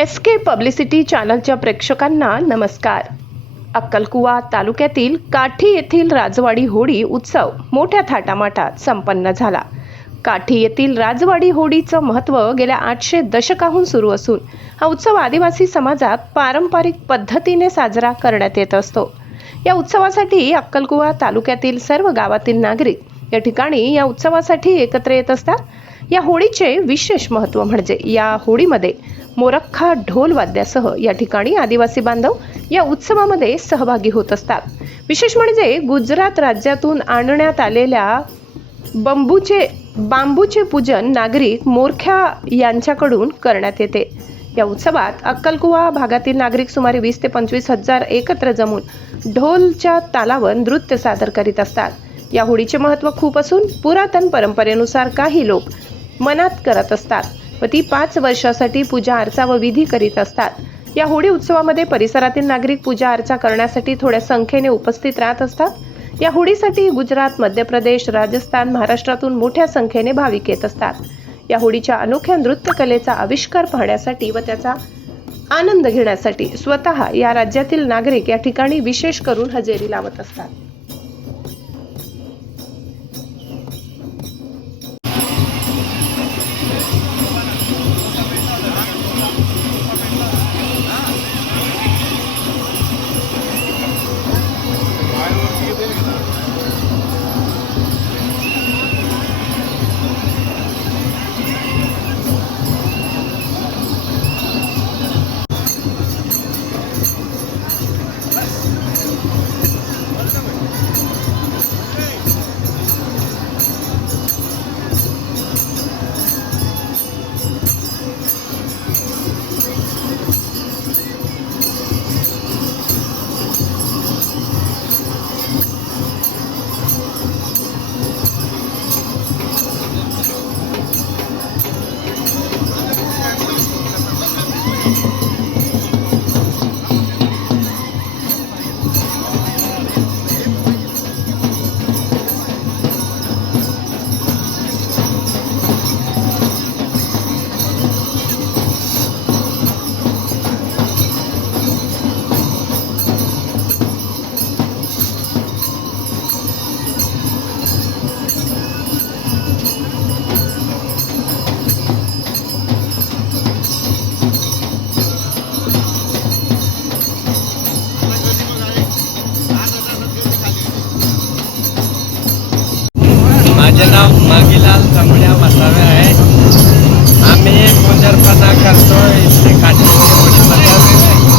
SK publicity चॅनलच्या प्रेक्षकांना नमस्कार। अक्कलकुवा तालुक्यातील काठी येथील राजवाडी होळी उत्सव मोठ्या थाटामाटात संपन्न झाला। काठी येथील राजवाडी होळीचं महत्त्व गेल्या 800 दशकाहून सुरू असून हा उत्सव आदिवासी समाजात पारंपरिक पद्धतीने साजरा करण्यात येत असतो। या उत्सवासाठी अक्कलकुवा तालुक्यातील सर्व गावातील नागरिक या ठिकाणी या उत्सवासाठी एकत्र येत असतात। या होळीचे विशेष महत्त्व म्हणजे या होळीमध्ये मोरख्खा ढोल वाद्यासह या ठिकाणी आदिवासी बांधव या उत्सवामध्ये सहभागी होत असतात। विशेष म्हणजे गुजरात राज्यातून आणण्यात आलेल्या बांबूचे पूजन नागरिक मोरख्या यांच्याकडून करण्यात येते। या उत्सवात अक्कलकुवा भागातील नागरिक सुमारे 20 ते 25 हजार एकत्र जमून ढोलच्या तालावर नृत्य सादर करीत असतात। या होळीचे महत्त्व खूप असून पुरातन परंपरेनुसार काही लोक मनात करत असतात व ती 5 वर्षासाठी पूजा अर्चा व विधी करीत असतात। या होळी उत्सवामध्ये परिसरातील नागरिक पूजा अर्चा करण्यासाठी थोड्या संख्येने उपस्थित राहत असतात। या होळीसाठी गुजरात, मध्य प्रदेश, राजस्थान, महाराष्ट्रातून मोठ्या संख्येने भाविक येत असतात। या होळीच्या अनोख्या नृत्य कलेचा आविष्कार पाहण्यासाठी व त्याचा आनंद घेण्यासाठी स्वतः या राज्यातील नागरिक या ठिकाणी विशेष करून हजेरी लावत असतात। माझे नाव मागीलाल चमड्या वसावे आहे। आम्ही गुंजरपणा करतो इथे काठीची होळीमध्ये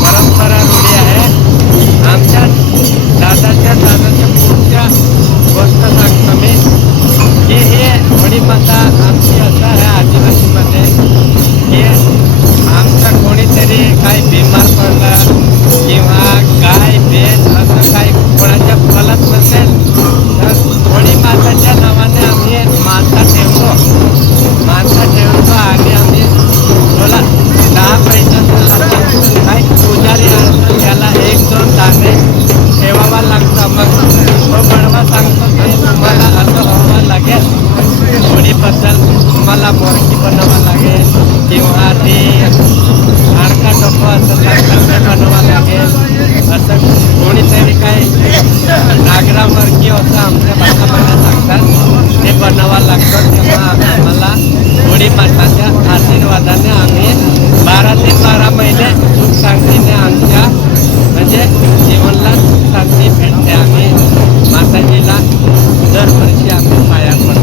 परंपरा रूढी आहे। आमच्या दादाच्या पुढच्या गोष्ट सांगतो मी की हे होळीमाता आमची असं आहे आदिवासीमध्ये की आमचं कोणीतरी काही बिमार पडलं किंवा गाय बेन असं काही कोणाच्या फलत नसेल तर होळीमाताच्या नावाने आम्ही माता ठेवतो आणि आम्ही बोला 10 पैशाचा काही पुजारी असतो त्याला 1-2 दाणे ठेवावा लागतं। मग तो बडवा सांगतो की तुम्हाला असं व्हावं लागेल, होळीबद्दल तुम्हाला मोरकी बनवावं लागेल किंवा ते हाडका टोपं असं बनवावं लागेल, असं कोणीतरी काही नागरा मरकी होतं आमच्या भाषामध्ये सांगतात ते बनवावं लागतं। तेव्हा आम्हाला होळीमाताच्या आशीर्वादाने आम्ही 12 ते 12 महिने सुख शांतीने आमच्या म्हणजे जीवनला सुख शांती भेटते। आम्ही माताजीला दरवर्षी आम्ही पाया पडतो।